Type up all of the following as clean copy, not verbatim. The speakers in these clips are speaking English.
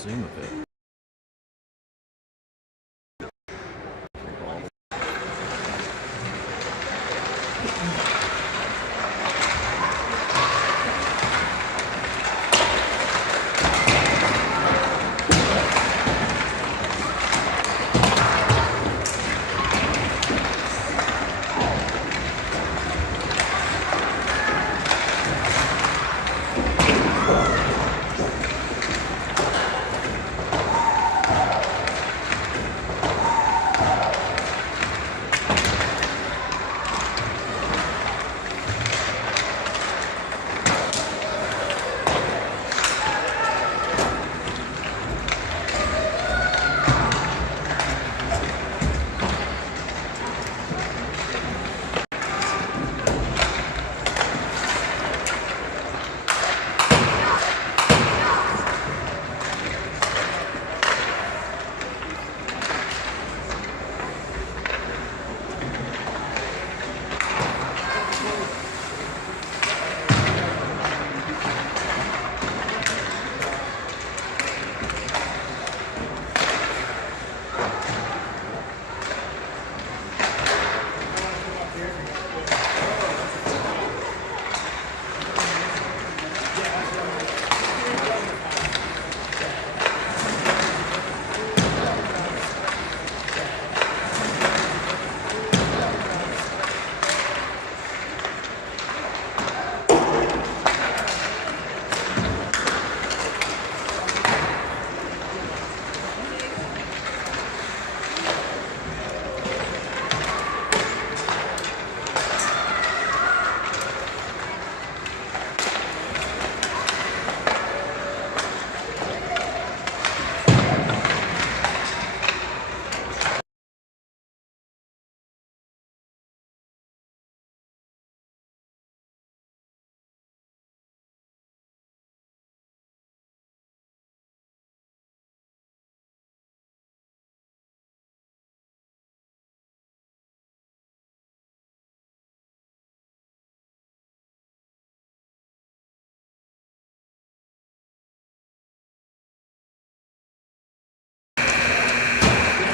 Zoom a bit.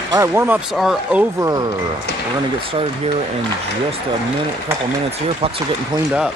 All right, warm-ups are over. We're going to get started here in just a couple minutes here. Pucks are getting cleaned up.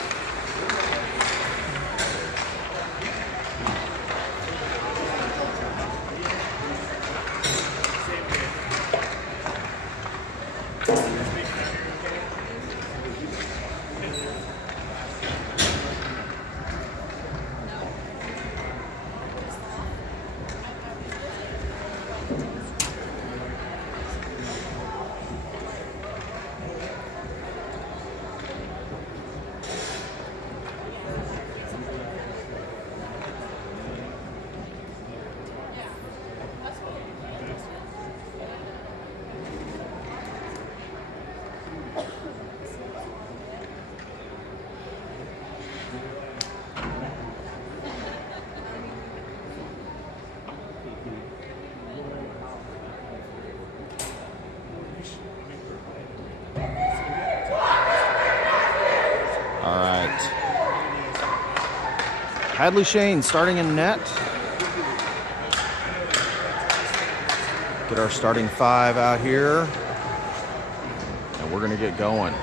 Hadley Shane starting in net. Get our starting five out here. And we're going to get going.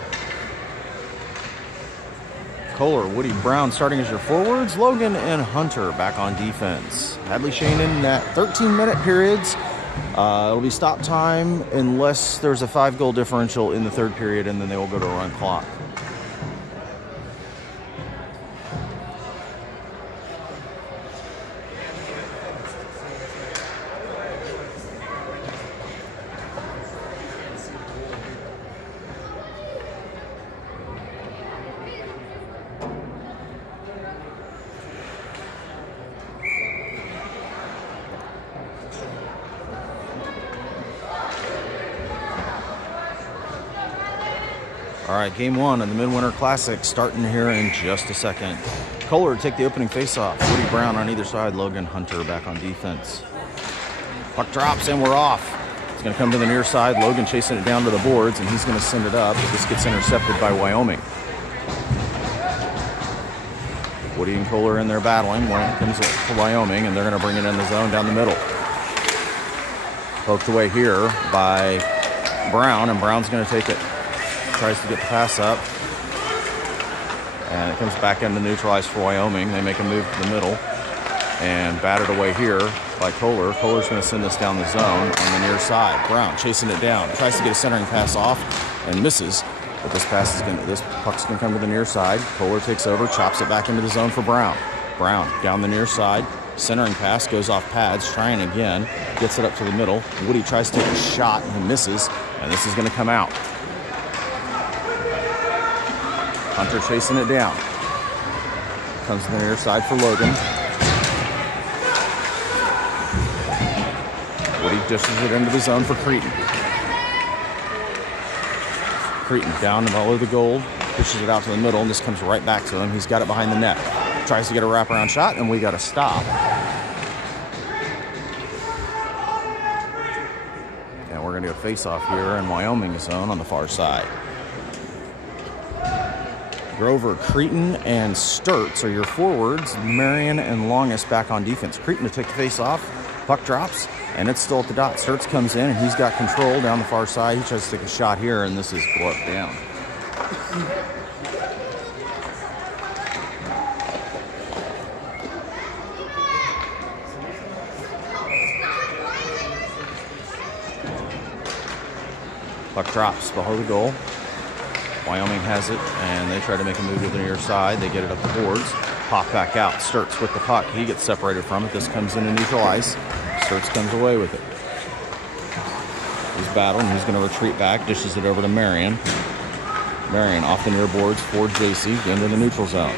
Kohler, Woody Brown starting as your forwards. Logan and Hunter back on defense. Hadley Shane in net. 13-minute periods. It'll be stop time unless there's a 5-goal differential in the third period, and then they will go to a run clock. All right, game one of the Midwinter Classic starting here in just a second. Kohler to take the opening faceoff. Woody Brown on either side. Logan Hunter back on defense. Puck drops and we're off. It's going to come to the near side. Logan chasing it down to the boards, and he's going to send it up. But this gets intercepted by Wyoming. Woody and Kohler in there battling. One comes to Wyoming, and they're going to bring it in the zone down the middle. Poked away here by Brown, and Brown's going to take it. Tries to get the pass up. And it comes back into neutralize for Wyoming. They make a move to the middle. And batted away here by Kohler. Kohler's going to send this down the zone on the near side. Brown chasing it down. Tries to get a centering pass off and misses. But this puck's going to come to the near side. Kohler takes over, chops it back into the zone for Brown. Brown down the near side. Centering pass goes off pads, trying again. Gets it up to the middle. Woody tries to take a shot and he misses. And this is going to come out. Hunter chasing it down. Comes to the near side for Logan. Woody dishes it into the zone for Cretin. Cretin down below the goal, pushes it out to the middle, and this comes right back to him. He's got it behind the net. Tries to get a wraparound shot, and we got to stop. And we're going to go face-off here in Wyoming zone on the far side. Grover, Cretin, and Sturts are your forwards. Marion and Longest back on defense. Cretin to take the face-off. Puck drops, and it's still at the dot. Sturts comes in, and he's got control down the far side. He tries to take a shot here, and this is gloved down. Puck drops below the goal. Wyoming has it, and they try to make a move to the near side. They get it up the boards. Pop back out. Sturts with the puck. He gets separated from it. This comes in to neutralize. Sturts comes away with it. He's battling. He's going to retreat back. Dishes it over to Marion. Marion off the near boards for JC into the neutral zone.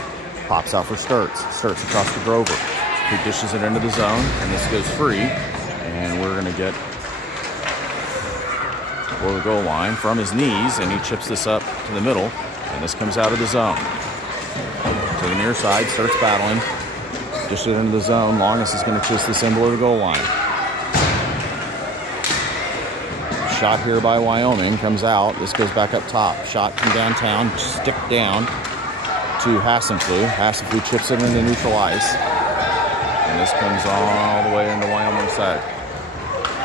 Pops out for Sturts. Sturts across to Grover. He dishes it into the zone, and this goes free. And we're going to get for the goal line from his knees, and he chips this up to the middle, and this comes out of the zone. To the near side, starts battling. Dishes it into the zone. Longest is going to chase this in below the goal line. Shot here by Wyoming. Comes out. This goes back up top. Shot from downtown. Stick down to Hasenflu. Hasenflu chips it into neutral ice. And this comes all the way into Wyoming side.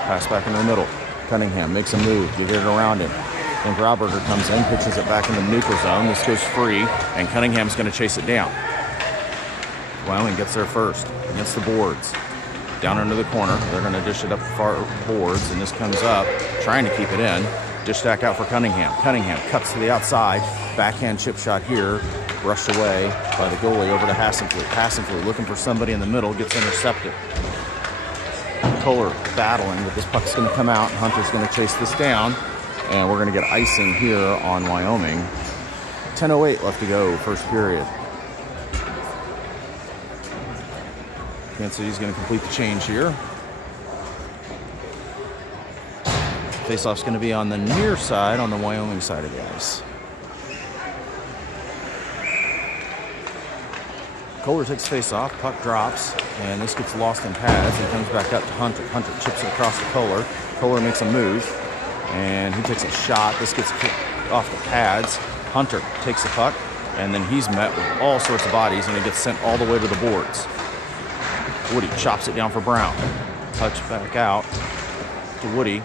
Pass back in the middle. Cunningham makes a move. You get it around him. Then Grauberger comes in, pitches it back in the neutral zone. This goes free, and Cunningham's going to chase it down. Wyoming gets there first against the boards. Down into the corner. They're going to dish it up the far boards, and this comes up, trying to keep it in. Dish stack out for Cunningham. Cunningham cuts to the outside. Backhand chip shot here. Brushed away by the goalie over to Hasenflu. Hasenflu looking for somebody in the middle, gets intercepted. Kohler battling, but this puck's going to come out. Hunter's going to chase this down, and we're going to get icing here on Wyoming. 10:08 left to go, first period. Kansas City's going to complete the change here. Faceoff's going to be on the near side, on the Wyoming side of the ice. Kohler takes face off, puck drops, and this gets lost in pads and comes back up to Hunter. Hunter chips it across to Kohler. Kohler makes a move, and he takes a shot. This gets kicked off the pads. Hunter takes the puck, and then he's met with all sorts of bodies, and it gets sent all the way to the boards. Woody chops it down for Brown. Touch back out to Woody.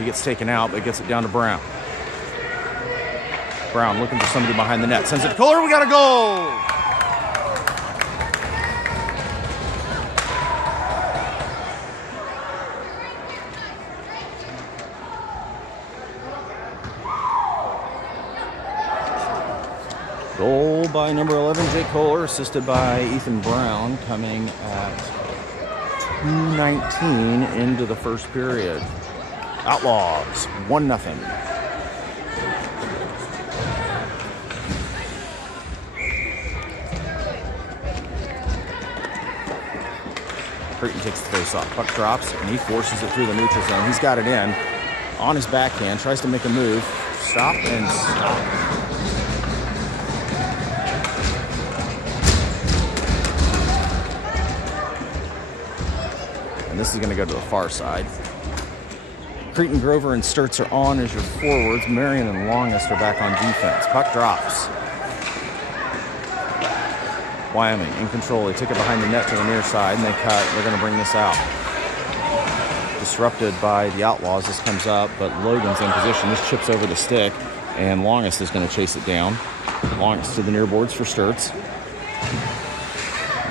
He gets taken out, but gets it down to Brown. Brown looking for somebody behind the net. Sends it to Kohler. We got a goal! Goal by number 11, Jake Kohler, assisted by Ethan Brown, coming at 2:19 into the first period. Outlaws, 1-0. Cretin takes the face off. Puck drops, and he forces it through the neutral zone. He's got it in on his backhand, tries to make a move. Stop and stop. And this is going to go to the far side. Cretin, Grover, and Sturts are on as your forwards. Marion and Longest are back on defense. Puck drops. Wyoming in control. They took it behind the net to the near side, and they cut. They're going to bring this out. Disrupted by the Outlaws. This comes up, but Logan's in position. This chips over the stick, and Longest is going to chase it down. Longest to the near boards for Sturts.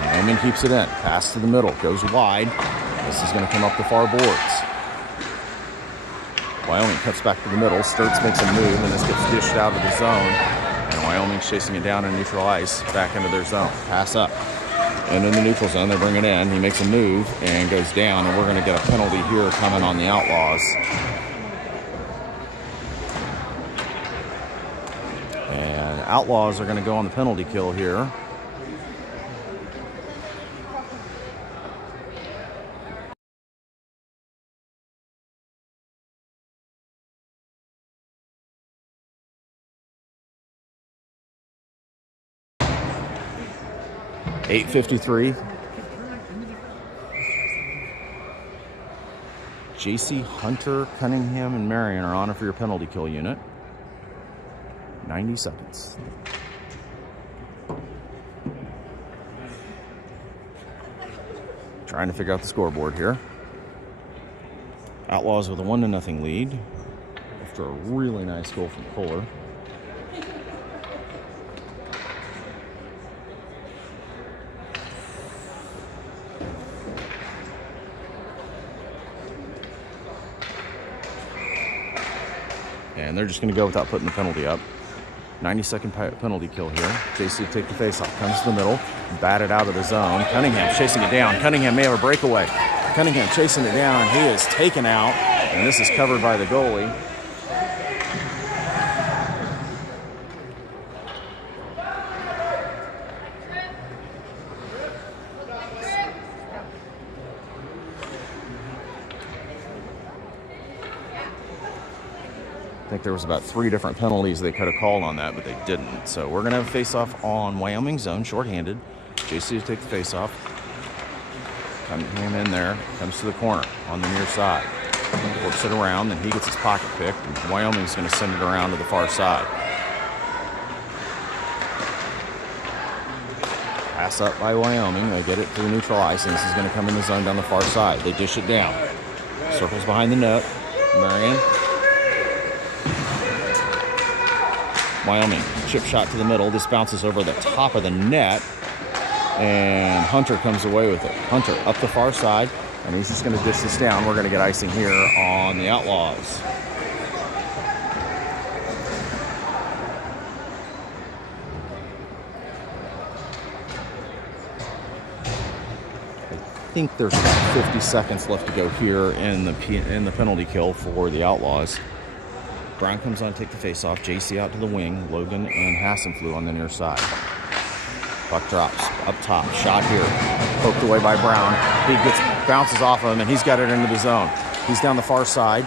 Wyoming keeps it in. Pass to the middle. Goes wide. This is going to come up the far boards. Wyoming cuts back to the middle. Sturts makes a move, and this gets dished out of the zone. And Wyoming's chasing it down in neutral ice, back into their zone. Pass up. And in the neutral zone, they bring it in. He makes a move and goes down, and we're going to get a penalty here coming on the Outlaws. And Outlaws are going to go on the penalty kill here. .853. JC, Hunter, Cunningham, and Marion are on it for your penalty kill unit. 90 seconds. Trying to figure out the scoreboard here. Outlaws with a 1-0 lead after a really nice goal from Kohler. And they're just going to go without putting the penalty up. 90-second penalty kill here. JC take the face-off. Comes to the middle. Batted out of the zone. Cunningham's chasing it down. Cunningham may have a breakaway. Cunningham chasing it down. He is taken out. And this is covered by the goalie. I think there was about 3 different penalties they could have called on that, but they didn't. So we're going to have a face-off on Wyoming zone, shorthanded. JC to take the face-off. Cunningham in there. Comes to the corner on the near side. Works it around, and he gets his pocket picked. And Wyoming's going to send it around to the far side. Pass up by Wyoming. They get it through neutral ice, and this is going to come in the zone down the far side. They dish it down. Circles behind the net. Marion. Wyoming, chip shot to the middle. This bounces over the top of the net, and Hunter comes away with it. Hunter up the far side, and he's just going to dish this down. We're going to get icing here on the Outlaws. I think there's about 50 seconds left to go here in the penalty kill for the Outlaws. Brown comes on to take the face-off. JC out to the wing. Logan and Hassenflew on the near side. Puck drops up top. Shot here. Poked away by Brown. He bounces off of him, and he's got it into the zone. He's down the far side.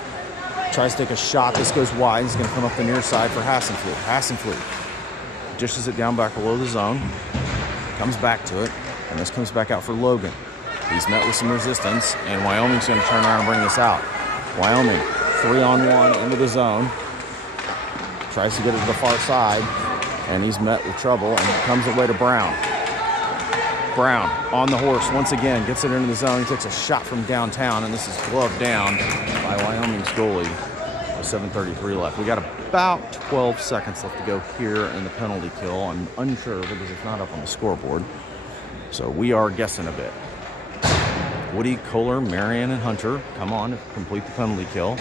Tries to take a shot. This goes wide. He's going to come up the near side for Hassenflew. Hassenflew dishes it down back below the zone. Comes back to it, and this comes back out for Logan. He's met with some resistance, and Wyoming's going to turn around and bring this out. Wyoming, 3-on-1 into the zone. Tries to get it to the far side, and he's met with trouble, and comes away to Brown. Brown on the horse once again, gets it into the zone. He takes a shot from downtown, and this is gloved down by Wyoming's goalie with 7:33 left. We got about 12 seconds left to go here in the penalty kill. I'm unsure because it's not up on the scoreboard, so we are guessing a bit. Woody, Kohler, Marion, and Hunter come on to complete the penalty kill.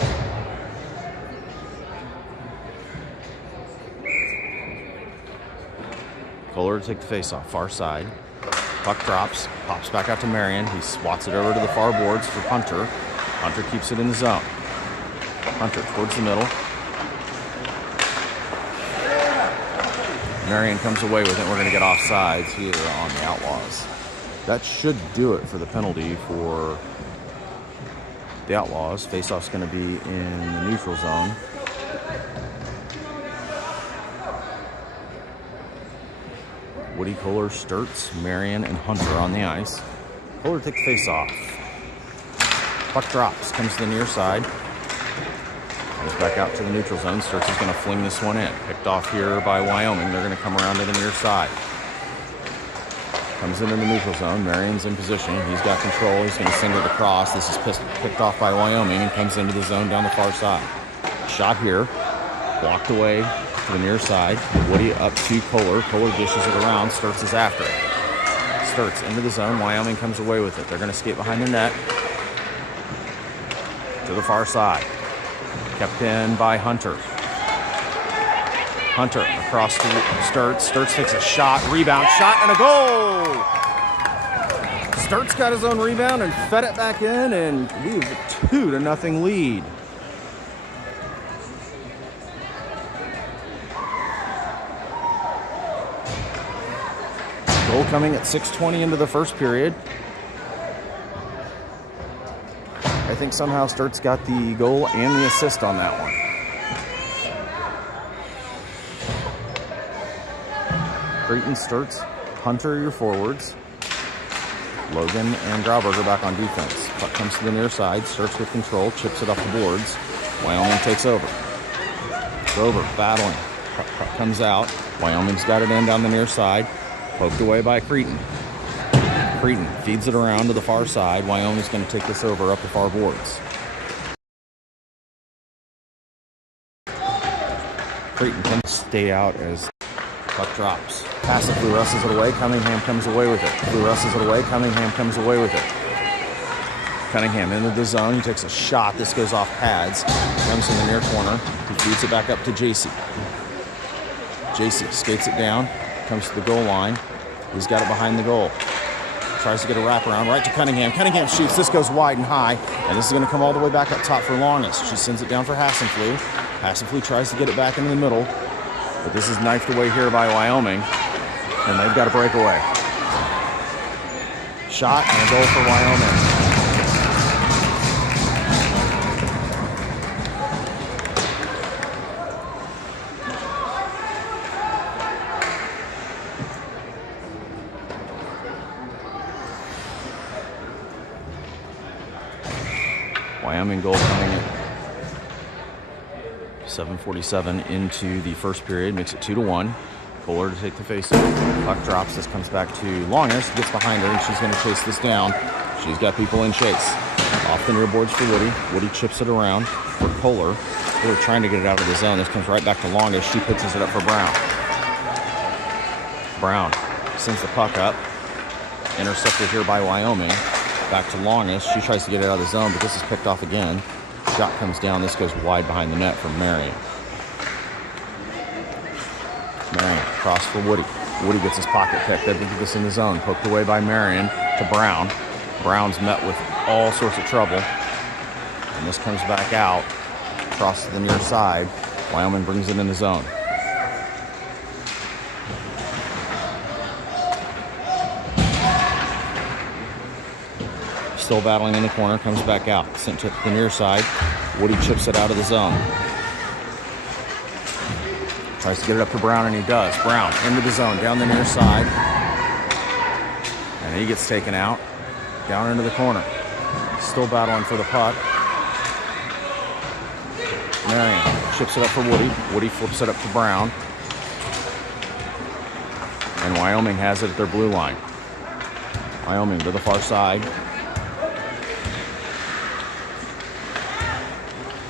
Kohler to take the face-off, far side. Puck drops, pops back out to Marion. He swats it over to the far boards for Hunter. Hunter keeps it in the zone. Hunter towards the middle. Marion comes away with it. We're going to get offsides here on the Outlaws. That should do it for the penalty for the Outlaws. Face-off's going to be in the neutral zone. Woody, Kohler, Sturts, Marion, and Hunter on the ice. Kohler takes the face-off. Puck drops, comes to the near side. Goes back out to the neutral zone. Sturts is going to fling this one in. Picked off here by Wyoming. They're going to come around to the near side. Comes into the neutral zone. Marion's in position. He's got control. He's going to send it across. This is picked off by Wyoming and comes into the zone down the far side. Shot here. Blocked away to the near side. Woody up to Kohler. Kohler dishes it around. Sturtz is after it. Sturtz into the zone. Wyoming comes away with it. They're going to skate behind the net to the far side. Kept in by Hunter. Hunter across to Sturtz. Sturtz takes a shot, rebound, shot, and a goal! Sturtz got his own rebound and fed it back in, and we have a 2-0 lead. Goal coming at 6:20 into the first period. I think somehow Sturtz got the goal and the assist on that one. Creighton, Sturtz, Hunter, your forwards. Logan and Grauberger back on defense. Puck comes to the near side. Sturtz with control, chips it up the boards. Wyoming takes over. Grover battling. Puck comes out. Wyoming's got it in down the near side. Poked away by Creighton. Creighton feeds it around to the far side. Wyoming's going to take this over up the far boards. Creighton can stay out as puck drops. Pass it, Blue wrestles it away. Cunningham comes away with it. Blue wrestles it away. Cunningham comes away with it. Cunningham into the zone. He takes a shot. This goes off pads. Comes in the near corner. He feeds it back up to JC. JC skates it down. Comes to the goal line. He's got it behind the goal. Tries to get a wraparound right to Cunningham. Cunningham shoots. This goes wide and high. And this is going to come all the way back up top for Longest. She sends it down for Hassenflue. Hassenflue tries to get it back into the middle. But this is knifed away here by Wyoming. And they've got a breakaway. Shot and a goal for Wyoming. Wyoming goal coming at 7:47 into the first period. Makes it 2-1. Kohler to take the faceoff. Puck drops. This comes back to Longest. Gets behind her, and she's going to chase this down. She's got people in chase. Off the near boards for Woody. Woody chips it around for Kohler. Kohler trying to get it out of the zone. This comes right back to Longest. She pitches it up for Brown. Brown sends the puck up. Intercepted here by Wyoming. Back to Longest. She tries to get it out of the zone, but this is picked off again. Shot comes down. This goes wide behind the net from Marion. Marion across for Woody. Woody gets his pocket picked. They do this in the zone. Poked away by Marion to Brown. Brown's met with all sorts of trouble. And this comes back out. Across to the near side. Wyoming brings it in the zone. Still battling in the corner. Comes back out. Sent to the near side. Woody chips it out of the zone. Tries to get it up to Brown, and he does. Brown into the zone, down the near side. And he gets taken out. Down into the corner. Still battling for the puck. Marion chips it up for Woody. Woody flips it up to Brown. And Wyoming has it at their blue line. Wyoming to the far side.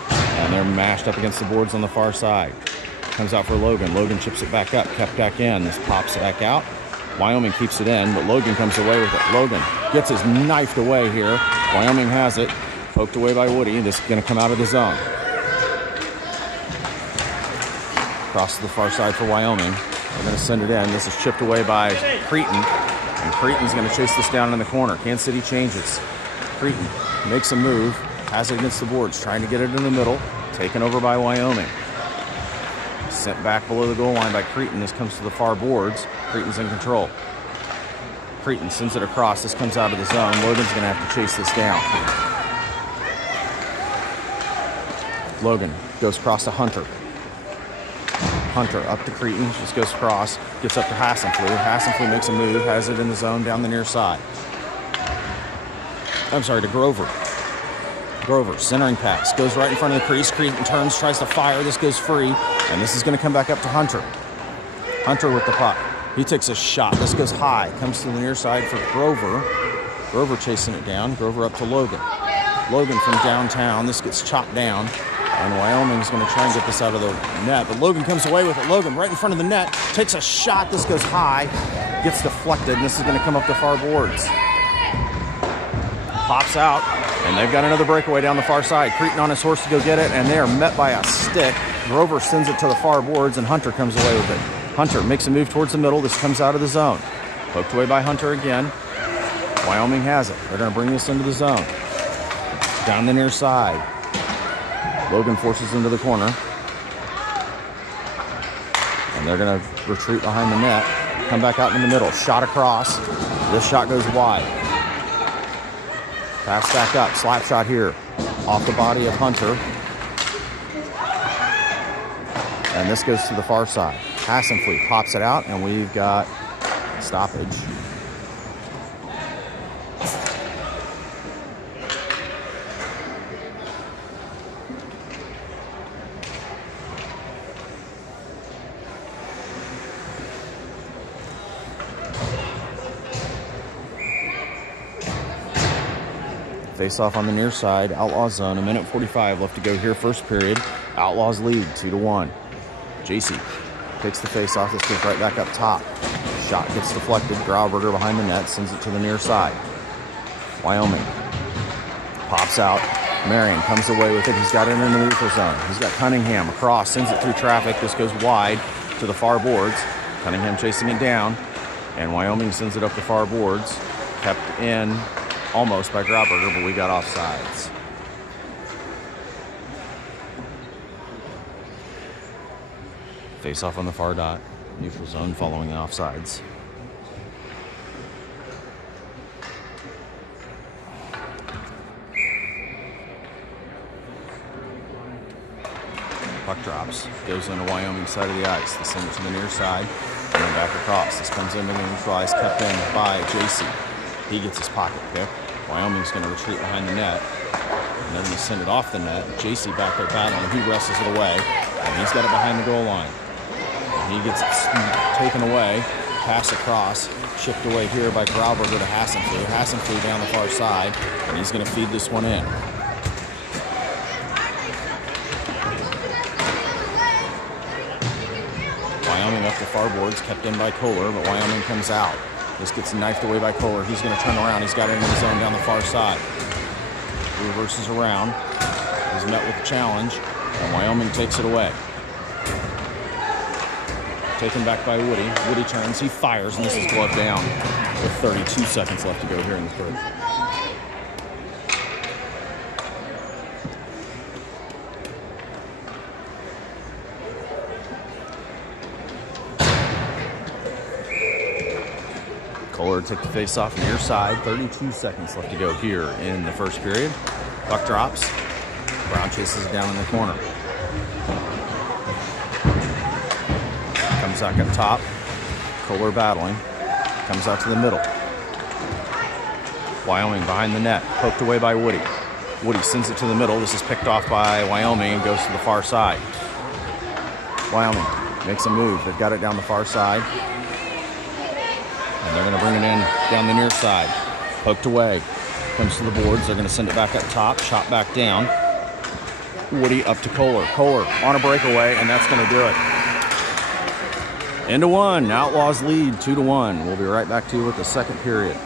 And they're mashed up against the boards on the far side. Comes out for Logan. Logan chips it back up, kept back in. This pops it back out. Wyoming keeps it in, but Logan comes away with it. Logan gets his knifed away here. Wyoming has it. Poked away by Woody. This is going to come out of the zone. Across to the far side for Wyoming. They're going to send it in. This is chipped away by Creighton. And Creighton's going to chase this down in the corner. Kansas City changes. Creighton makes a move. Has it against the boards. Trying to get it in the middle. Taken over by Wyoming. Sent back below the goal line by Creighton. This comes to the far boards. Creighton's in control. Creighton sends it across. This comes out of the zone. Logan's going to have to chase this down. Logan goes across to Hunter. Hunter up to Creighton. Just goes across. Gets up to Hassenflue. Hassenflue makes a move. Has it in the zone down the near side. I'm sorry, to Grover. Grover, centering pass. Goes right in front of the crease. Creighton turns, tries to fire. This goes free. And this is going to come back up to Hunter. Hunter with the puck. He takes a shot. This goes high. Comes to the near side for Grover. Grover chasing it down. Grover up to Logan. Logan from downtown. This gets chopped down. And Wyoming's going to try and get this out of the net. But Logan comes away with it. Logan right in front of the net. Takes a shot. This goes high. Gets deflected. And this is going to come up the far boards. Pops out. And they've got another breakaway down the far side. Cretin on his horse to go get it. And they are met by a stick. Grover sends it to the far boards. And Hunter comes away with it. Hunter makes a move towards the middle. This comes out of the zone. Poked away by Hunter again. Wyoming has it. They're going to bring this into the zone. Down the near side. Logan forces into the corner. And they're going to retreat behind the net. Come back out in the middle. Shot across. This shot goes wide. Pass back up. Slap shot here. Off the body of Hunter. And this goes to the far side. Hassenfleet pops it out, and we've got stoppage. Face off on the near side, Outlaws zone. 1:45 left to go here, first period. Outlaws lead 2-1. JC takes the face off. This goes right back up top. Shot gets deflected. Grauberger behind the net, sends it to the near side. Wyoming pops out. Marion comes away with it. He's got it in the neutral zone. He's got Cunningham across, sends it through traffic. This goes wide to the far boards. Cunningham chasing it down, and Wyoming sends it up the far boards. Kept in almost by Grauberger, but we got offsides. Face off on the far dot. Neutral zone following the offsides. Puck drops. Goes into Wyoming side of the ice. They send it to the near side. And then back across. This comes into the neutral ice. Kept in by JC. He gets his pocket pick. Wyoming's going to retreat behind the net. And they're going to send it off the net. JC back there battling. He wrestles it away. And he's got it behind the goal line. And he gets it taken away. Pass across. Chipped away here by Grauberger to Hassenfleet. Hassenfleet down the far side. And he's going to feed this one in. Wyoming up the far boards. Kept in by Kohler. But Wyoming comes out. This gets knifed away by Kohler. He's going to turn around. He's got it in the zone down the far side. He reverses around. He's met with a challenge. And Wyoming takes it away. Taken back by Woody. Woody turns. He fires. And this is gloved down with 32 seconds left to go here in the third. Kohler took the face off near side. 32 seconds left to go here in the first period. Puck drops. Brown chases it down in the corner. Comes back up top. Kohler battling. Comes out to the middle. Wyoming behind the net. Poked away by Woody. Woody sends it to the middle. This is picked off by Wyoming and goes to the far side. Wyoming makes a move. They've got it down the far side. And they're going to bring it in down the near side. Poked away. Comes to the boards. They're going to send it back up top. Shot back down. Woody up to Kohler. Kohler on a breakaway, and that's going to do it. Into one. Outlaws lead 2-1. We'll be right back to you with the second period.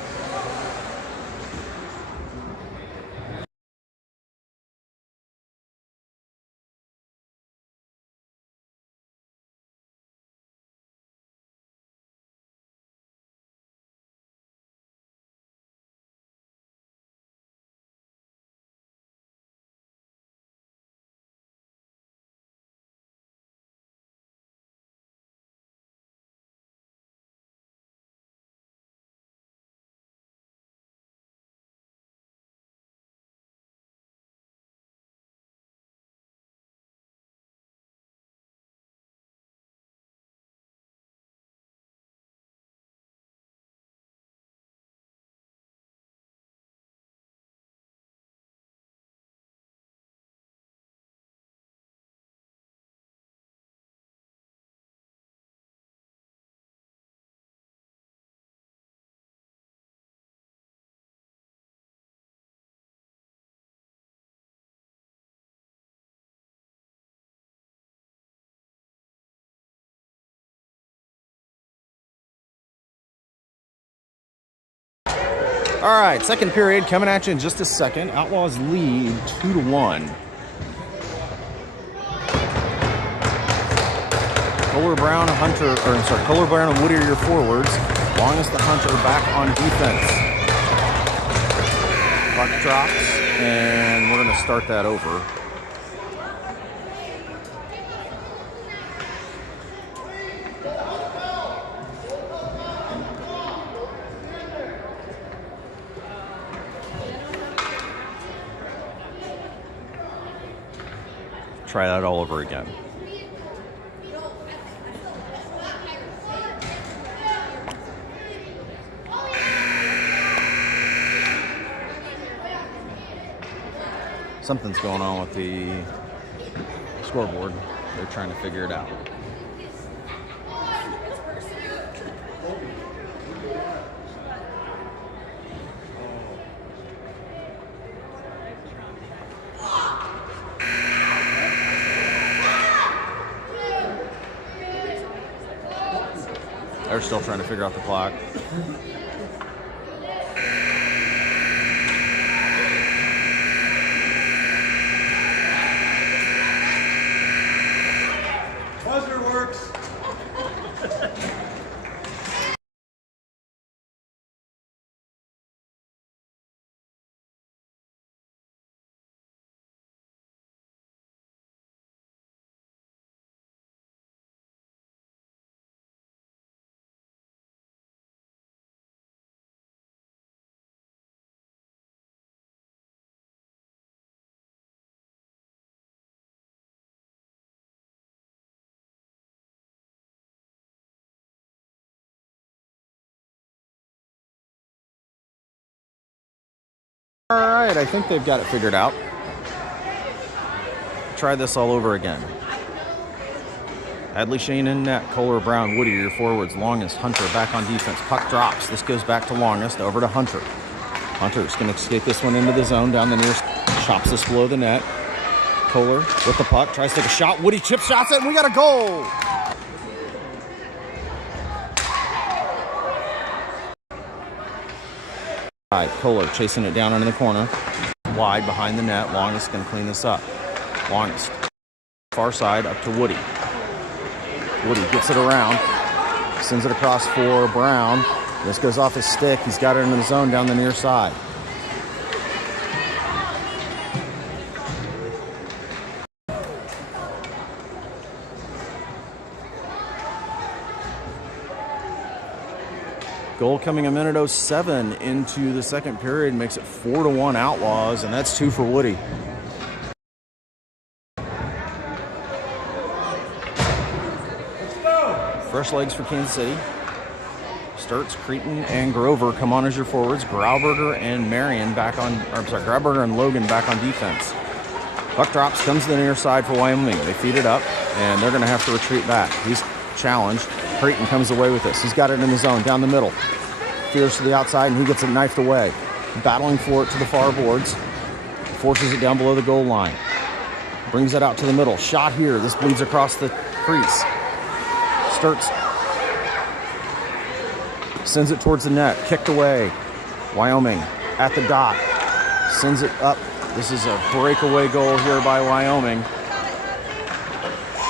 All right, second period coming at you in just a second. Outlaws lead 2-1. Kohler, Brown, Hunter, Kohler, Brown, and Woody are your forwards. Longest to Hunter back on defense. Puck drops, and we're going to start that over. Try that all over again. Something's going on with the scoreboard. They're trying to figure it out. They're still trying to figure out the clock. Buzzer works. All right, I think they've got it figured out. Try this all over again. Adley, Shane in net. Kohler, Brown, Woody, your forwards. Longest, Hunter back on defense. Puck drops. This goes back to Longest, over to Hunter. Hunter's going to escape this one into the zone, down the near, chops this below the net. Kohler with the puck, tries to take a shot. Woody chip shots it, and we got a goal! All right, Kohler chasing it down into the corner. Wide behind the net. Longest going to clean this up. Longest. Far side up to Woody. Woody gets it around. Sends it across for Brown. This goes off his stick. He's got it into the zone down the near side. Goal coming a minute 07 into the second period, makes it 4-1 Outlaws, and that's 2 for Woody. Fresh legs for Kansas City. Sturts, Cretin, and Grover come on as your forwards. Grauberger and Grauberger and Logan back on defense. Puck drops, comes to the near side for Wyoming. They feed it up, and they're going to have to retreat back. He's challenged. Creighton comes away with this. He's got it in the zone, down the middle. Fears to the outside, and he gets it knifed away. Battling for it to the far boards. Forces it down below the goal line. Brings it out to the middle. Shot here. This bleeds across the crease. Sturts sends it towards the net. Kicked away. Wyoming at the dot. Sends it up. This is a breakaway goal here by Wyoming.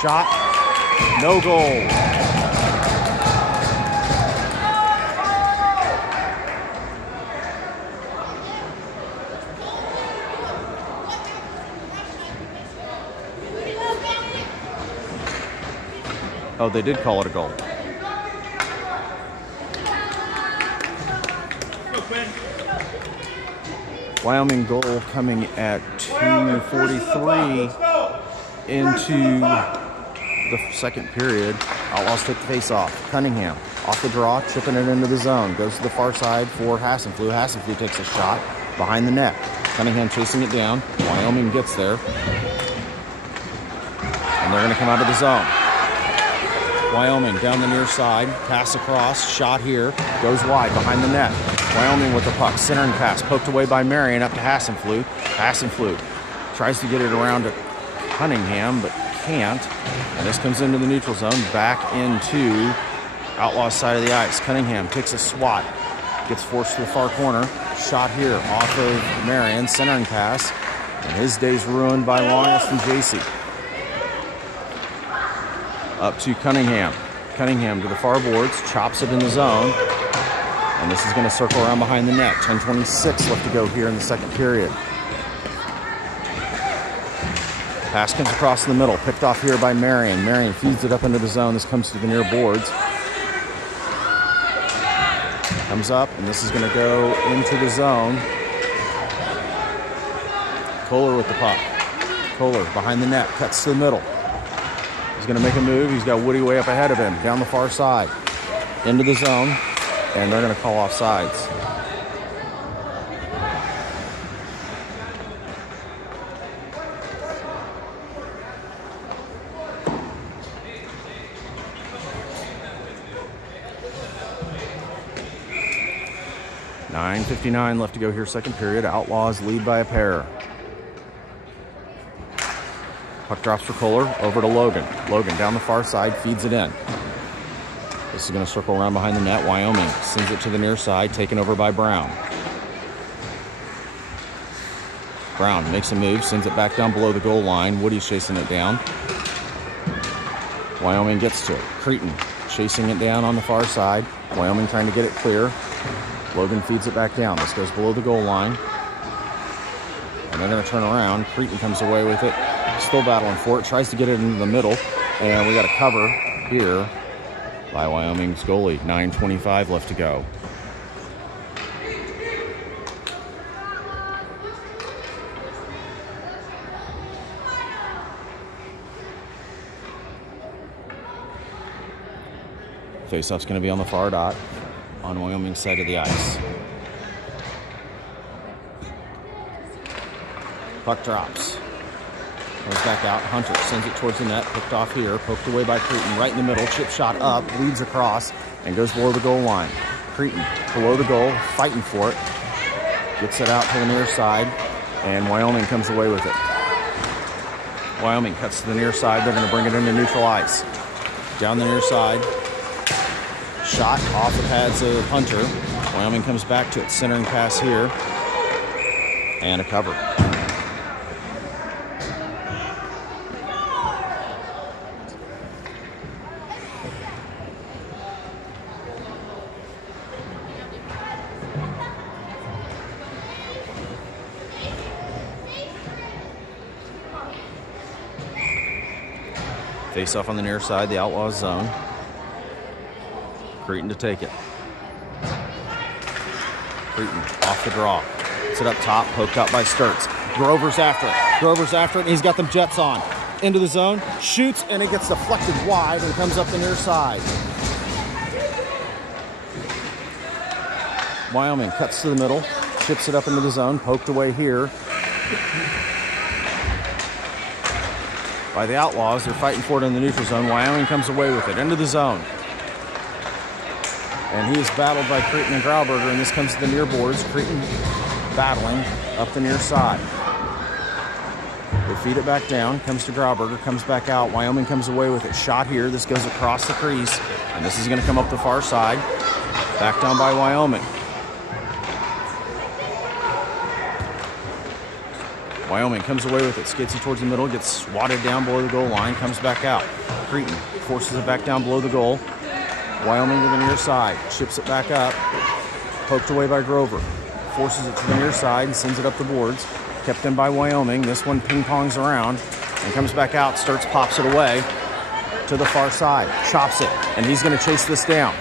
Shot. No goal. Oh, they did call it a goal. Wyoming goal coming at 2:43 into the second period. Outlaws take the face off. Cunningham off the draw, chipping it into the zone. Goes to the far side for Hassenflue. Hassenflue takes a shot behind the net. Cunningham chasing it down. Wyoming gets there. And they're going to come out of the zone. Wyoming down the near side, pass across, shot here, goes wide behind the net. Wyoming with the puck, centering pass, poked away by Marion up to Hassenflue. Hassenflue tries to get it around to Cunningham, but can't. And this comes into the neutral zone, back into Outlaws side of the ice. Cunningham takes a swat, gets forced to the far corner, Shot here off of Marion, centering pass. And his day's ruined by Longest and JC. Up to Cunningham. Cunningham to the far boards, chops it in the zone. And this is going to circle around behind the net. 10:26 left to go here in the second period. Pass comes across the middle, picked off here by Marion. Marion feeds it up into the zone. This comes to the near boards. Comes up, and this is going to go into the zone. Kohler with the puck. Kohler behind the net, cuts to the middle. He's going to make a move. He's got Woody way up ahead of him, down the far side. Into the zone, and they're going to call off sides. .59 left to go here, second period. Outlaws lead by a pair. Puck drops for Kohler, over to Logan. Logan down the far side, feeds it in. This is going to circle around behind the net. Wyoming sends it to the near side, taken over by Brown. Brown makes a move, sends it back down below the goal line. Woody's chasing it down. Wyoming gets to it. Cretin chasing it down on the far side. Wyoming trying to get it clear. Logan feeds it back down. This goes below the goal line. And they're going to turn around. Cretin comes away with it. Still battling for it. Tries to get it into the middle. And we got a cover here by Wyoming's goalie. 9:25 left to go. Faceoff's going to be on the far dot on Wyoming's side of the ice. Puck drops. Goes back out. Hunter sends it towards the net. Picked off here. Poked away by Cretin. Right in the middle. Chip shot up. Leads across. And goes below the goal line. Cretin below the goal. Fighting for it. Gets it out to the near side. And Wyoming comes away with it. Wyoming cuts to the near side. They're going to bring it into neutral ice. Down the near side. Shot off the pads of Hunter. Wyoming comes back to it. Centering pass here. And a cover. Face off on the near side, the Outlaws zone. Cretin to take it. Cretin off the draw. It's it up top, poked out by Sturts. Grover's after it. Grover's after it, and he's got them Jets on. Into the zone, shoots, and it gets deflected wide and comes up the near side. Wyoming cuts to the middle, chips it up into the zone, poked away here by the Outlaws. They're fighting for it in the neutral zone. Wyoming comes away with it into the zone. And he is battled by Cretin and Grauberger, and this comes to the near boards. Cretin battling up the near side. They feed it back down, comes to Grauberger, comes back out. Wyoming comes away with it. Shot here. This goes across the crease, and this is going to come up the far side. Back down by Wyoming. Wyoming comes away with it, skids it towards the middle, gets swatted down below the goal line, comes back out. Cretin forces it back down below the goal. Wyoming to the near side, ships it back up, poked away by Grover. Forces it to the near side and sends it up the boards. Kept in by Wyoming. This one ping-pongs around and comes back out. Sturts pops it away to the far side, chops it, and he's going to chase this down.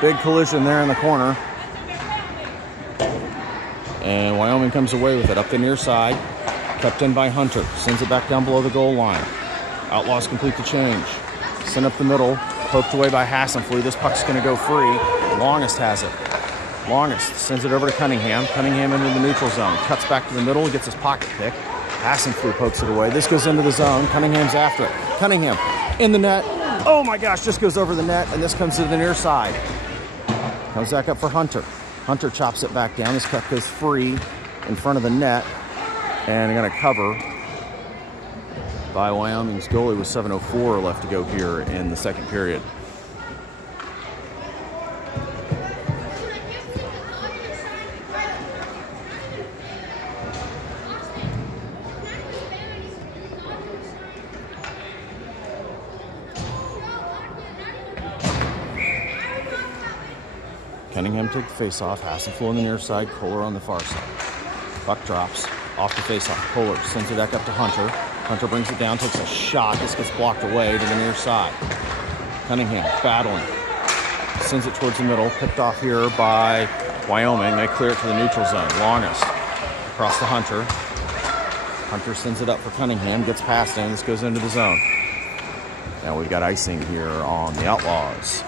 Big collision there in the corner. And Wyoming comes away with it up the near side. Kept in by Hunter. Sends it back down below the goal line. Outlaws complete the change. Sent up the middle. Poked away by Hassenflue. This puck's going to go free. Longest has it. Longest sends it over to Cunningham. Cunningham into the neutral zone. Cuts back to the middle. Gets his pocket pick. Hassenflue pokes it away. This goes into the zone. Cunningham's after it. Cunningham in the net. Oh my gosh, just goes over the net. And this comes to the near side. Comes back up for Hunter. Hunter chops it back down. This puck goes free in front of the net. And they're going to cover by Wyoming's goalie with 7:04 left to go here in the second period. take the face-off. Hassenflue on the near side, Kohler on the far side. Puck drops off the face-off. Kohler sends it back up to Hunter. Hunter brings it down, takes a shot. This gets blocked away to the near side. Cunningham battling. Sends it towards the middle. Picked off here by Wyoming. They clear it to the neutral zone. Longest. Across to Hunter. Hunter sends it up for Cunningham. Gets past him. This goes into the zone. Now we've got icing here on the Outlaws.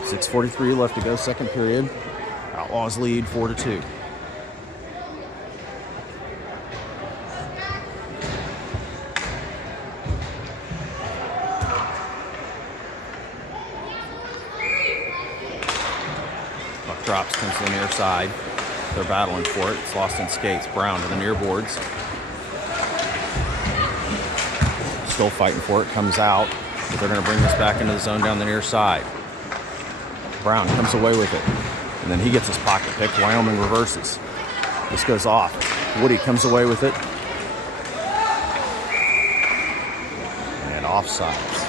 .6:43 left to go, second period. Outlaws lead 4-2. Puck drops, comes to the near side. They're battling for it. It's lost in skates. Brown to the near boards. Still fighting for it. Comes out. But they're going to bring this back into the zone down the near side. Brown comes away with it. And then he gets his pocket pick. Wyoming reverses. This goes off. Woody comes away with it. And offsides.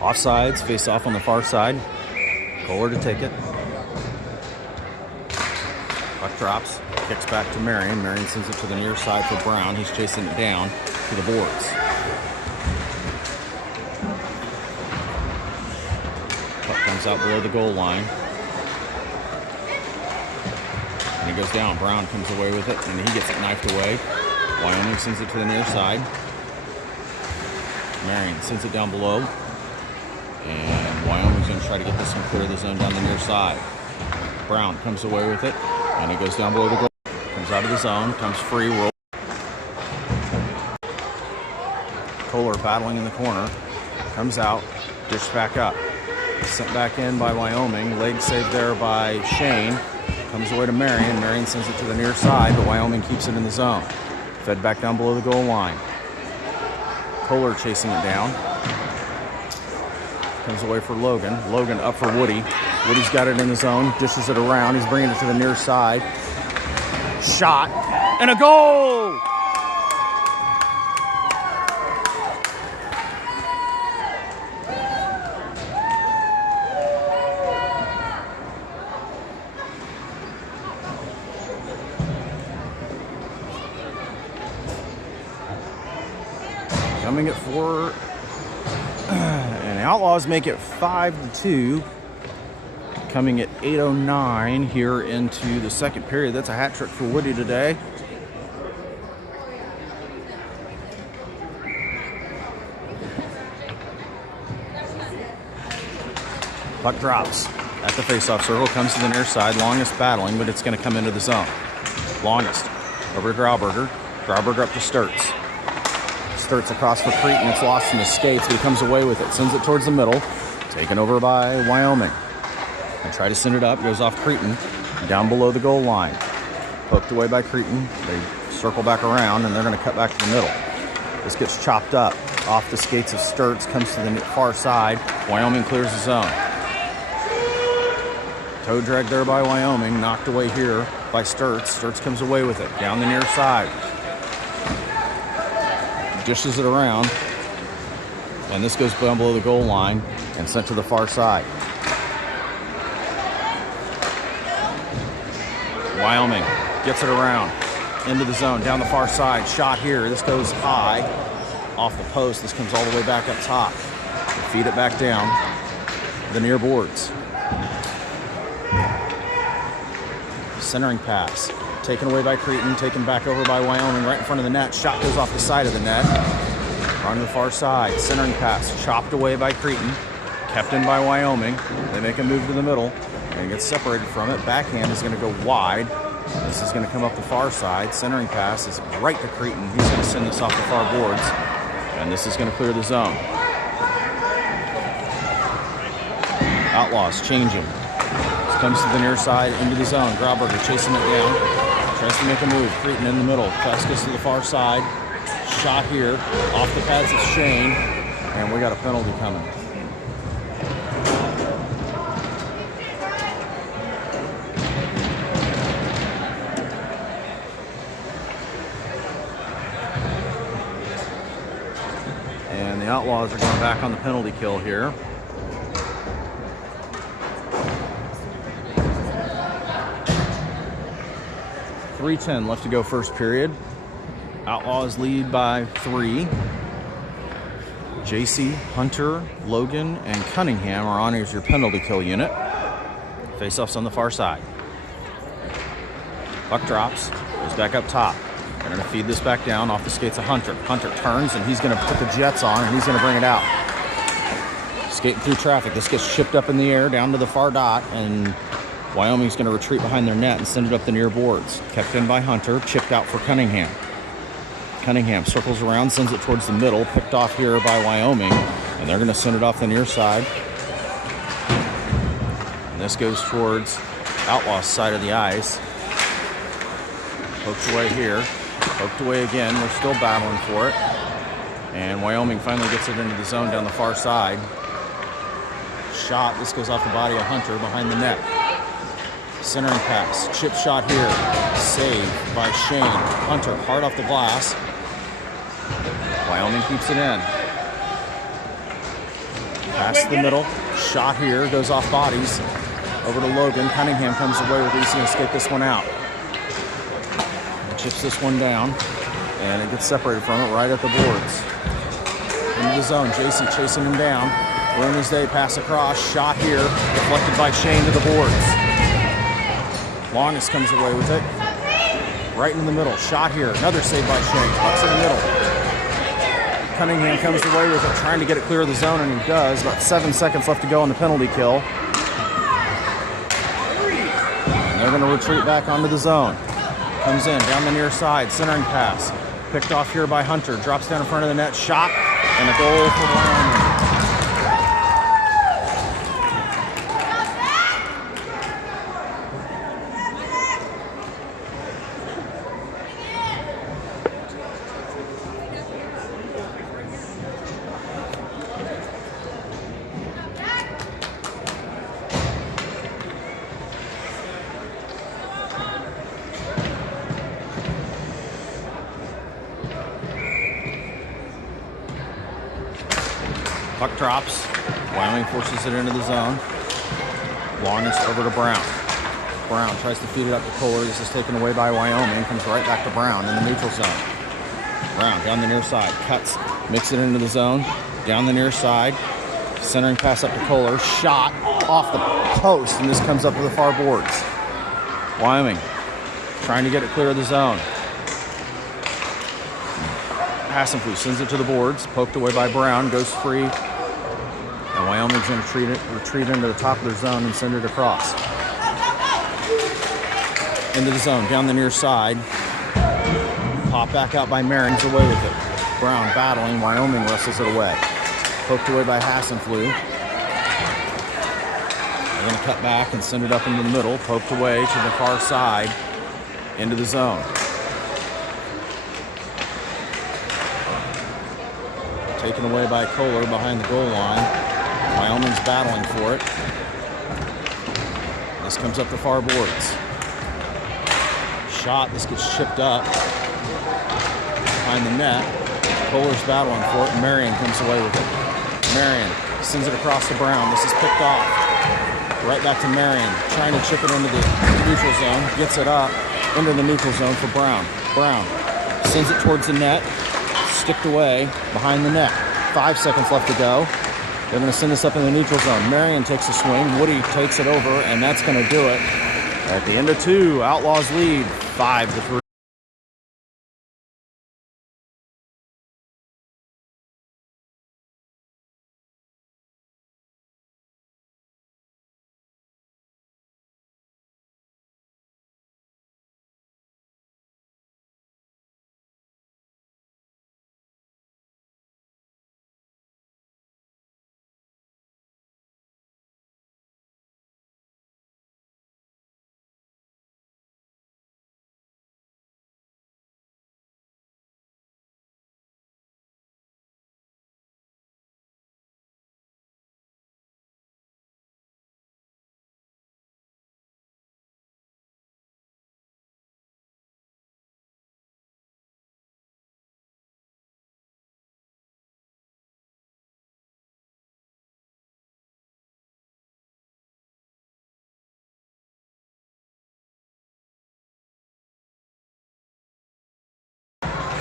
Offsides, face off on the far side. Kohler to take it. Puck drops, kicks back to Marion. Marion sends it to the near side for Brown. He's chasing it down to the boards. Puck comes out below the goal line. And he goes down. Brown comes away with it, and he gets it knifed away. Wyoming sends it to the near side. Marion sends it down below. And Wyoming's going to try to get this one clear of the zone down the near side. Brown comes away with it, and it goes down below the goal. Comes out of the zone, comes free, roll. Kohler battling in the corner. Comes out, dished back up. Sent back in by Wyoming. Leg saved there by Shane. Comes away to Marion. Marion sends it to the near side, but Wyoming keeps it in the zone. Fed back down below the goal line. Kohler chasing it down. Comes away for Logan. Logan up for Woody. Woody's got it in the zone. Dishes it around. He's bringing it to the near side. Shot. And a goal! Coming at 4. And Outlaws make it 5-2. Coming at 8:09 here into the second period. That's a hat trick for Woody today. Puck drops at the faceoff circle. Comes to the near side. Longest battling, but it's going to come into the zone. Longest over to Grauberger. Grauberger up to Sturts. Sturts across for Cretan. It's lost in the skates, but he comes away with it. Sends it towards the middle. Taken over by Wyoming. And try to send it up. Goes off Cretan. Down below the goal line. Poked away by Cretan. They circle back around, and they're going to cut back to the middle. This gets chopped up. Off the skates of Sturts. Comes to the far side. Wyoming clears the zone. Toe drag there by Wyoming. Knocked away here by Sturts. Sturts comes away with it. Down the near side. Dishes it around, and this goes down below the goal line and sent to the far side. Wyoming gets it around into the zone, down the far side. Shot here. This goes high off the post. This comes all the way back up top. They feed it back down the near boards. Centering pass. Taken away by Cretan, taken back over by Wyoming, right in front of the net. Shot goes off the side of the net. On the far side, centering pass, chopped away by Cretan, kept in by Wyoming. They make a move to the middle, and gets separated from it. Backhand is going to go wide. This is going to come up the far side. Centering pass is right to Cretan. He's going to send this off the far boards, and this is going to clear the zone. Outlaws changing. This comes to the near side, into the zone. Grauberger chasing it down. Tries to make a move. Cretan in the middle. Pass goes to the far side. Shot here. Off the pads of Shane. And we got a penalty coming. And the Outlaws are going back on the penalty kill here. .310 left to go first period. Outlaws lead by 3. JC, Hunter, Logan, and Cunningham are on as your penalty kill unit. Face-offs on the far side. Puck drops, goes back up top. They're going to feed this back down off the skates of Hunter. Hunter turns, and he's going to put the Jets on, and he's going to bring it out. Skating through traffic. This gets shipped up in the air down to the far dot, and Wyoming's going to retreat behind their net and send it up the near boards. Kept in by Hunter, chipped out for Cunningham. Cunningham circles around, sends it towards the middle, picked off here by Wyoming, and they're going to send it off the near side. And this goes towards Outlaws' side of the ice. Poked away here, poked away again. We're still battling for it. And Wyoming finally gets it into the zone down the far side. Shot, this goes off the body of Hunter behind the net. Centering pass, chip shot here, save by Shane. Hunter hard off the glass. Wyoming keeps it in. Pass the middle, shot here, goes off bodies. Over to Logan, Cunningham comes away with easy and escape this one out. Chips this one down, and it gets separated from it right at the boards. Into the zone, JC chasing him down. Ruin his day, pass across, shot here, deflected by Shane to the boards. Longest comes away with it. Right in the middle. Shot here. Another save by Shane. Puck's in the middle. Cunningham comes away with it, trying to get it clear of the zone, and he does. About 7 seconds left to go on the penalty kill. And they're going to retreat back onto the zone. Comes in, down the near side. Centering pass. Picked off here by Hunter. Drops down in front of the net. Shot. And a goal for Wyoming. Puck drops. Wyoming forces it into the zone. Longest over to Brown. Brown tries to feed it up to Kohler. This is taken away by Wyoming. Comes right back to Brown in the neutral zone. Brown down the near side. Cuts. Mix it into the zone. Down the near side. Centering pass up to Kohler. Shot off the post. And this comes up to the far boards. Wyoming trying to get it clear of the zone. Hassenflue sends it to the boards. Poked away by Brown. Goes free. And Wyoming's going to retreat into the top of their zone and send it across. Into the zone, down the near side. Pop back out by Marion's away with it. Brown battling. Wyoming wrestles it away. Poked away by Hassenflue. They're going to cut back and send it up into the middle. Poked away to the far side. Into the zone. Taken away by Kohler behind the goal line. Wyoming's battling for it. This comes up the far boards. Shot, this gets shipped up behind the net. Kohler's battling for it, and Marion comes away with it. Marion sends it across to Brown. This is picked off. Right back to Marion, trying to chip it into the neutral zone. Gets it up into the neutral zone for Brown. Brown sends it towards the net. Sticked away behind the net. 5 seconds left to go. They're going to send this up in the neutral zone. Marion takes a swing. Woody takes it over, and that's going to do it. At the end of 2, Outlaws lead 5-3.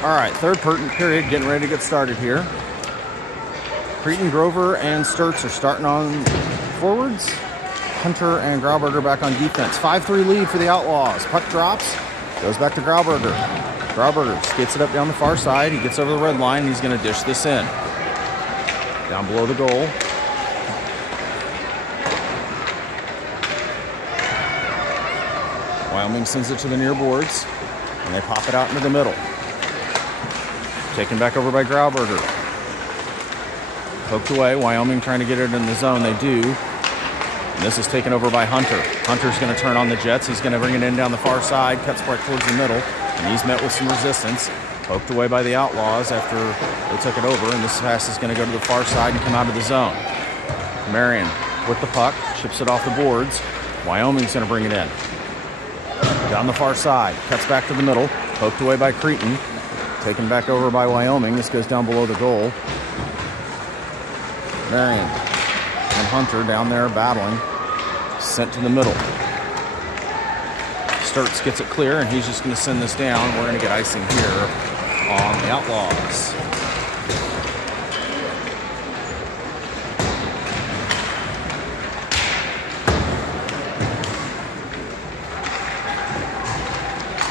All right, third period, getting ready to get started here. Creighton, Grover, and Sturts are starting on forwards. Hunter and Grauberger back on defense. 5-3 lead for the Outlaws. Puck drops, goes back to Grauberger. Grauberger skates it up down the far side. He gets over the red line. He's going to dish this in. Down below the goal. Wyoming sends it to the near boards, and they pop it out into the middle. Taken back over by Grauberger. Poked away. Wyoming trying to get it in the zone. They do. And this is taken over by Hunter. Hunter's going to turn on the Jets. He's going to bring it in down the far side. Cuts right towards the middle. And he's met with some resistance. Poked away by the Outlaws after they took it over. And this pass is going to go to the far side and come out of the zone. Marion with the puck. Chips it off the boards. Wyoming's going to bring it in. Down the far side. Cuts back to the middle. Poked away by Creighton. Taken back over by Wyoming. This goes down below the goal. Marion and Hunter down there battling. Sent to the middle. Sturts gets it clear, and he's just going to send this down. We're going to get icing here on the Outlaws.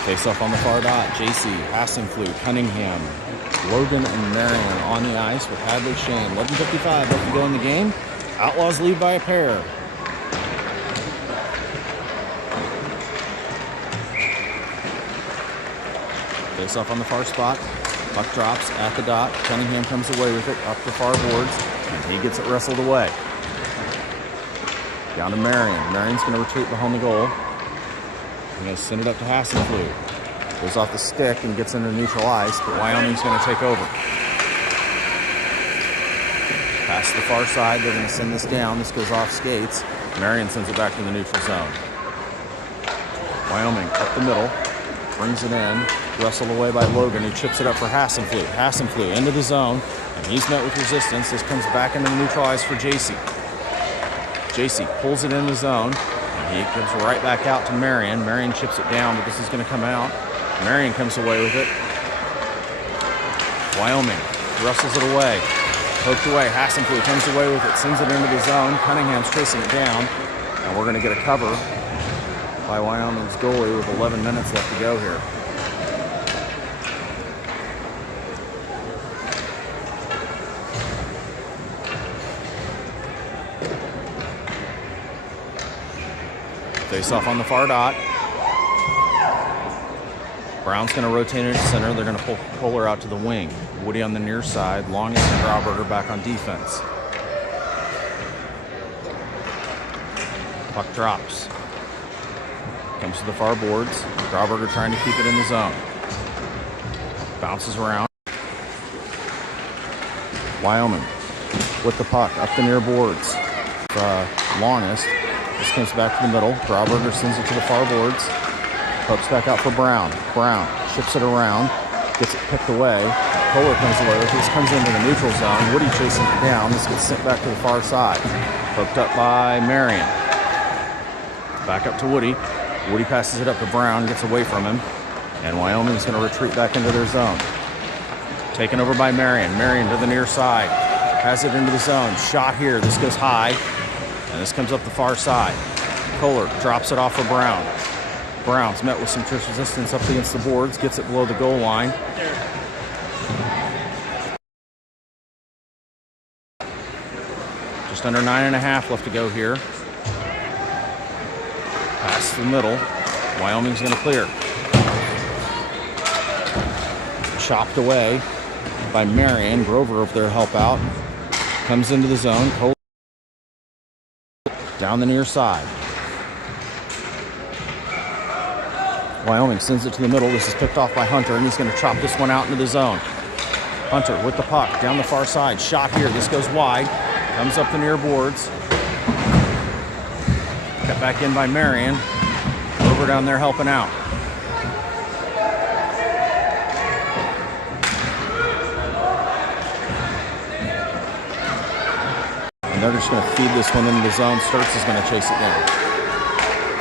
Face off on the far dot. JC, Hassenflute, Cunningham, Logan, and Marion on the ice with Hadley, Shane. 11:55 left to go in the game. Outlaws lead by a pair. Face off on the far spot. Puck drops at the dot. Cunningham comes away with it up the far boards, and he gets it wrestled away. Down to Marion. Marion's going to retreat behind the goal. He's going to send it up to Hassenflute. Goes off the stick and gets into neutral ice, but Wyoming's going to take over. Past the far side, they're going to send this down. This goes off skates. Marion sends it back to the neutral zone. Wyoming up the middle, brings it in, wrestled away by Logan, who chips it up for Hassenflute. Hassenflute into the zone, and he's met with resistance. This comes back into the neutral ice for JC. JC pulls it in the zone, and he comes right back out to Marion. Marion chips it down, but this is going to come out. Marion comes away with it. Wyoming wrestles it away. Poked away. Hassenflute comes away with it, sends it into the zone. Cunningham's chasing it down, and we're going to get a cover by Wyoming's goalie with 11 minutes left to go here. Face off on the far dot. Brown's going to rotate it to center. They're going to pull Kohler out to the wing. Woody on the near side. Longest and Grauberger back on defense. Puck drops. Comes to the far boards. Grauberger trying to keep it in the zone. Bounces around. Wyoming with the puck up the near boards. Longest. This comes back to the middle. Grauberger sends it to the far boards. Pokes back out for Brown. Brown ships it around. Gets it picked away. Kohler comes away with it. This comes into the neutral zone. Woody chasing it down. This gets sent back to the far side. Poked up by Marion. Back up to Woody. Woody passes it up to Brown. Gets away from him. And Wyoming's going to retreat back into their zone. Taken over by Marion. Marion to the near side. Has it into the zone. Shot here. This goes high. And this comes up the far side. Kohler drops it off for Brown. Brown's met with some resistance up against the boards. Gets it below the goal line. Just under 9.5 left to go here. Pass to the middle. Wyoming's going to clear. Chopped away by Marion. Grover over there to help out. Comes into the zone. Kohler down the near side. Wyoming sends it to the middle. This is picked off by Hunter, and he's going to chop this one out into the zone. Hunter with the puck down the far side. Shot here. This goes wide. Comes up the near boards. Cut back in by Marion. Over down there helping out. And they're just going to feed this one into the zone. Sturts is going to chase it down.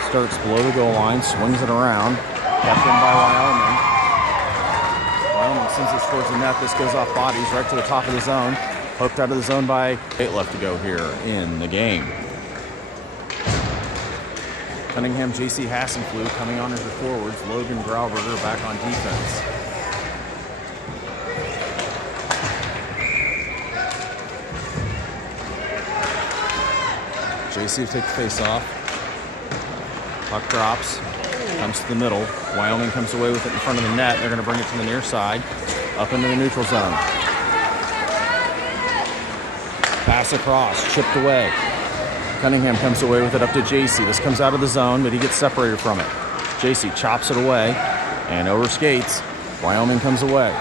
Sturts below the goal line, swings it around. Kept in by Wyoming. Wyoming sends it towards the net. This goes off bodies right to the top of the zone. Poked out of the zone by 8 left to go here in the game. Cunningham, J.C. Hassenflue coming on as your forwards. Logan Grauberger back on defense. J.C. will take the face off. Puck drops. Comes to the middle. Wyoming comes away with it in front of the net. They're going to bring it to the near side. Up into the neutral zone. Pass across. Chipped away. Cunningham comes away with it up to JC. This comes out of the zone, but he gets separated from it. JC chops it away and over skates. Wyoming comes away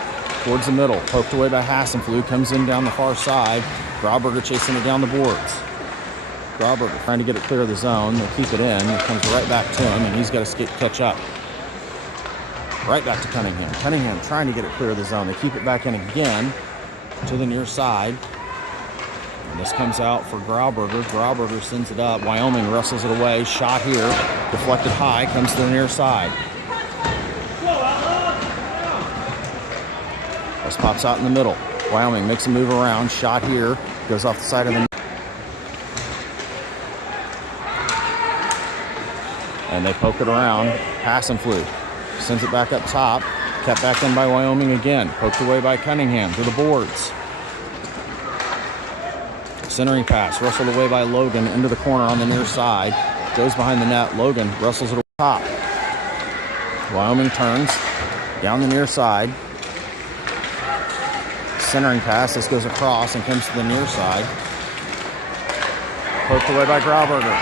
towards the middle. Poked away by Hassenflue. Comes in down the far side. Grauberger chasing it down the boards. Grauberger trying to get it clear of the zone. They'll keep it in. It comes right back to him, and he's got to catch up. Right back to Cunningham. Cunningham trying to get it clear of the zone. They keep it back in again to the near side. And this comes out for Grauberger. Grauberger sends it up. Wyoming wrestles it away. Shot here. Deflected high. Comes to the near side. This pops out in the middle. Wyoming makes a move around. Shot here. Goes off the side of the net. And they poke it around. Hassenflue sends it back up top. Kept back in by Wyoming again. Poked away by Cunningham to the boards. Centering pass. Wrestled away by Logan into the corner on the near side. Goes behind the net. Logan wrestles it top. Wyoming turns down the near side. Centering pass. This goes across and comes to the near side. Poked away by Grauberger.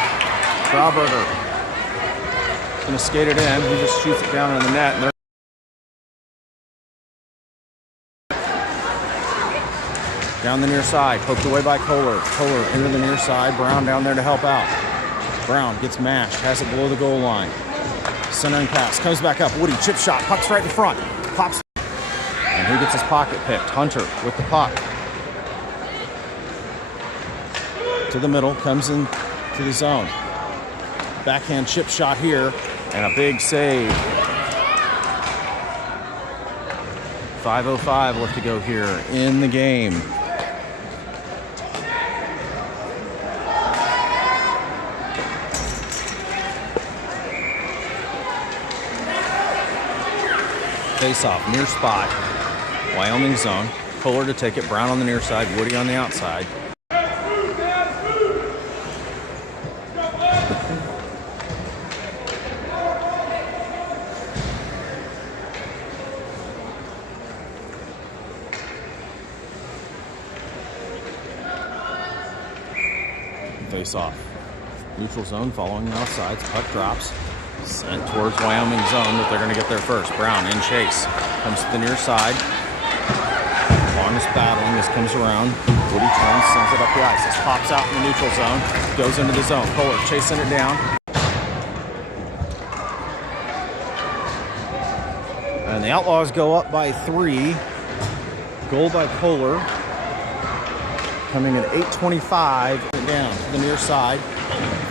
Grauberger going to skate it in. He just shoots it down in the net. And down the near side. Poked away by Kohler. Kohler into the near side. Brown down there to help out. Brown gets mashed. Has it below the goal line. Centering pass. Comes back up. Woody chip shot. Puck's right in front. Pops. And who gets his pocket picked? Hunter with the puck. To the middle. Comes in to the zone. Backhand chip shot here. And a big save. 5:05 left to go here in the game. Face-off, near spot. Wyoming zone. Kohler to take it. Brown on the near side. Woody on the outside. Face-off. Neutral zone following the outsides. Puck drops. Sent towards Wyoming zone, but they're going to get there first. Brown in chase. Comes to the near side. Longest battling. This comes around. Woody turns, sends it up the ice. This pops out in the neutral zone. Goes into the zone. Kohler chasing it down. And the Outlaws go up by 3. Goal by Kohler. Coming at 8:25, down to the near side.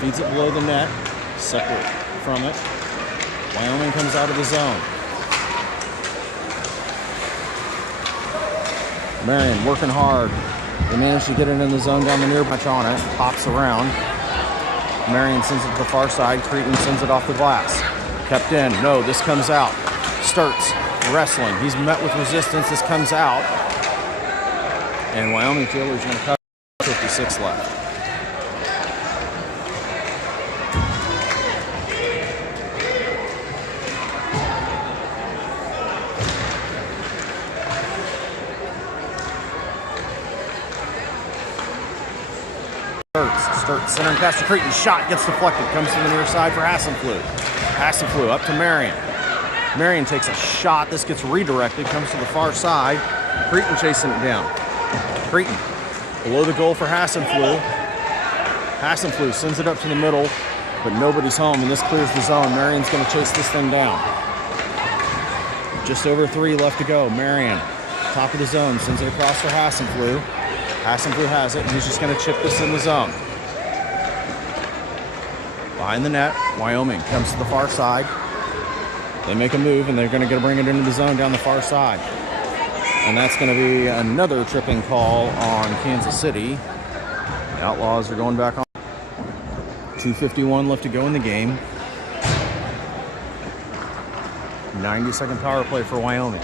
Feeds it below the net. Separate from it. Wyoming comes out of the zone. Marion working hard. They manage to get it in the zone down the near much on it. Pops around. Marion sends it to the far side. Cretin sends it off the glass. Kept in. No, this comes out. Sturts wrestling. He's met with resistance. This comes out. And Wyoming Taylor's going to cut. 56 left. Sturts centering pass to Cretin. Shot gets deflected. Comes to the near side for Hassenflue. Hassenflue up to Marion. Marion takes a shot. This gets redirected. Comes to the far side. Cretin chasing it down. Cretin below the goal for Hassenflue. Hassenflue sends it up to the middle, but nobody's home, and this clears the zone. Marion's going to chase this thing down. Just over 3 left to go. Marion, top of the zone, sends it across for Hassenflue. Hassenflue has it, and he's just going to chip this in the zone. Behind the net, Wyoming comes to the far side. They make a move, and they're going to bring it into the zone down the far side. And that's going to be another tripping call on Kansas City. The Outlaws are going back on. 2:51 left to go in the game. 90-second power play for Wyoming.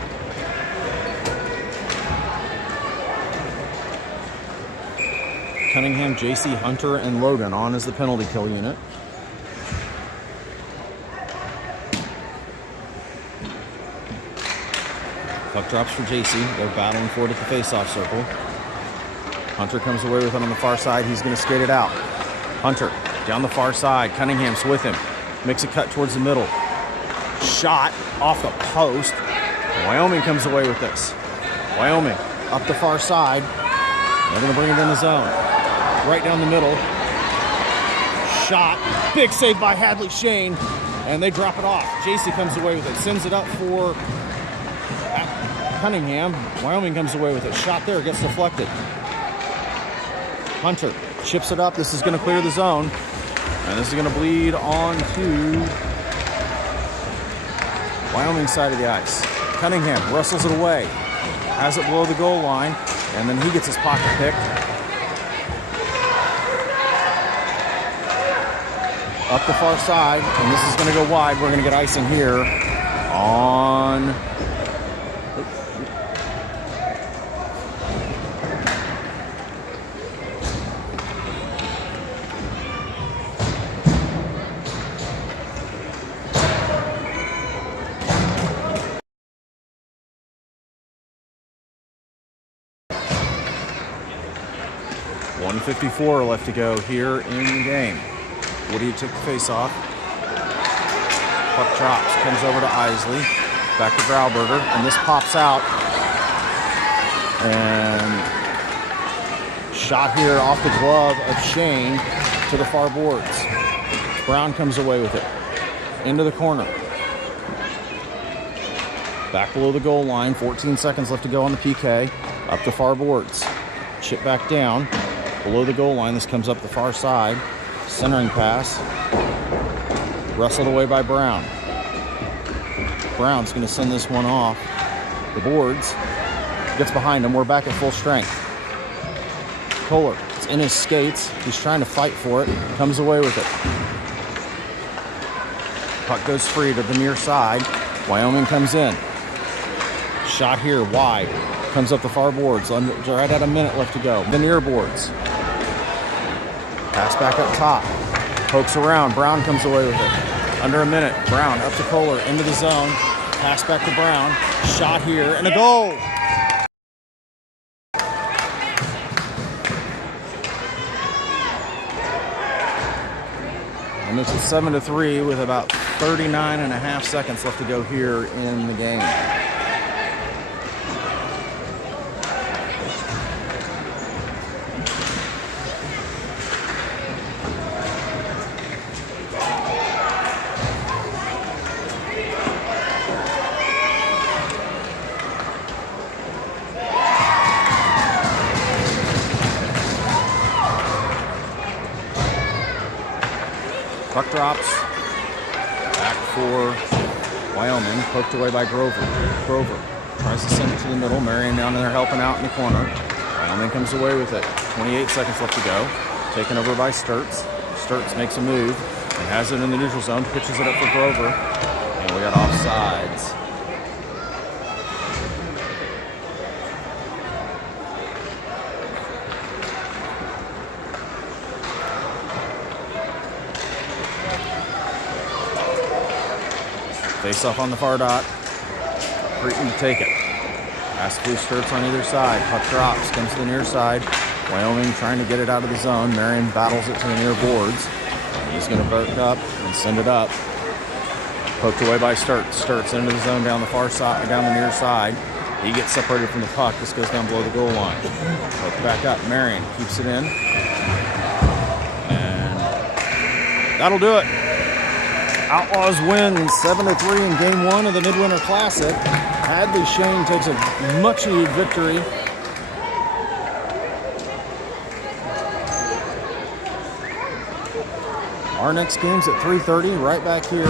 Cunningham, JC, Hunter, and Logan on as the penalty kill unit. Puck drops for JC. They're battling for it at the face-off circle. Hunter comes away with it on the far side. He's going to skate it out. Hunter down the far side. Cunningham's with him. Makes a cut towards the middle. Shot off the post. Wyoming comes away with this. Wyoming up the far side. They're going to bring it in the zone. Right down the middle. Shot. Big save by Hadley Shane. And they drop it off. JC comes away with it. Sends it up for Cunningham. Wyoming comes away with it. Shot there. Gets deflected. Hunter chips it up. This is going to clear the zone. And this is going to bleed on to Wyoming side of the ice. Cunningham wrestles it away. Has it below the goal line. And then he gets his pocket picked. Up the far side. And this is going to go wide. We're going to get icing here on... 1:54 left to go here in the game. Woody took the face-off. Puck drops, comes over to Isley. Back to Grauberger, and this pops out. And shot here off the glove of Shane to the far boards. Brown comes away with it. Into the corner. Back below the goal line, 14 seconds left to go on the PK. Up the far boards. Chip back down. Below the goal line, this comes up the far side. Centering pass. Wrestled away by Brown. Brown's going to send this one off the boards. Gets behind him. We're back at full strength. Kohler, it's in his skates. He's trying to fight for it. Comes away with it. Puck goes free to the near side. Wyoming comes in. Shot here, wide. Comes up the far boards. Right at a minute left to go. The near boards. Pass back up top. Pokes around. Brown comes away with it. Under a minute. Brown up to Kohler. Into the zone. Pass back to Brown. Shot here. And a goal. And it's a 7-3 with about 39.5 seconds left to go here in the game. Puck drops. Back for Wyoming. Poked away by Grover. Grover tries to send it to the middle. Marion down there helping out in the corner. Wyoming comes away with it. 28 seconds left to go. Taken over by Sturts. Sturts makes a move and has it in the neutral zone. Pitches it up for Grover. And we got offsides. Face off on the far dot. Creighton to take it. Pass blue skirts on either side. Puck drops. Comes to the near side. Wyoming trying to get it out of the zone. Marion battles it to the near boards. He's going to break up and send it up. Poked away by Sturts. Sturts into the zone down the far side, down the near side. He gets separated from the puck. This goes down below the goal line. Poked back up. Marion keeps it in. And that'll do it. Outlaws win 7-3 in Game 1 of the Midwinter Classic. Hadley Shane takes a much-needed victory. Our next game's at 3:30, right back here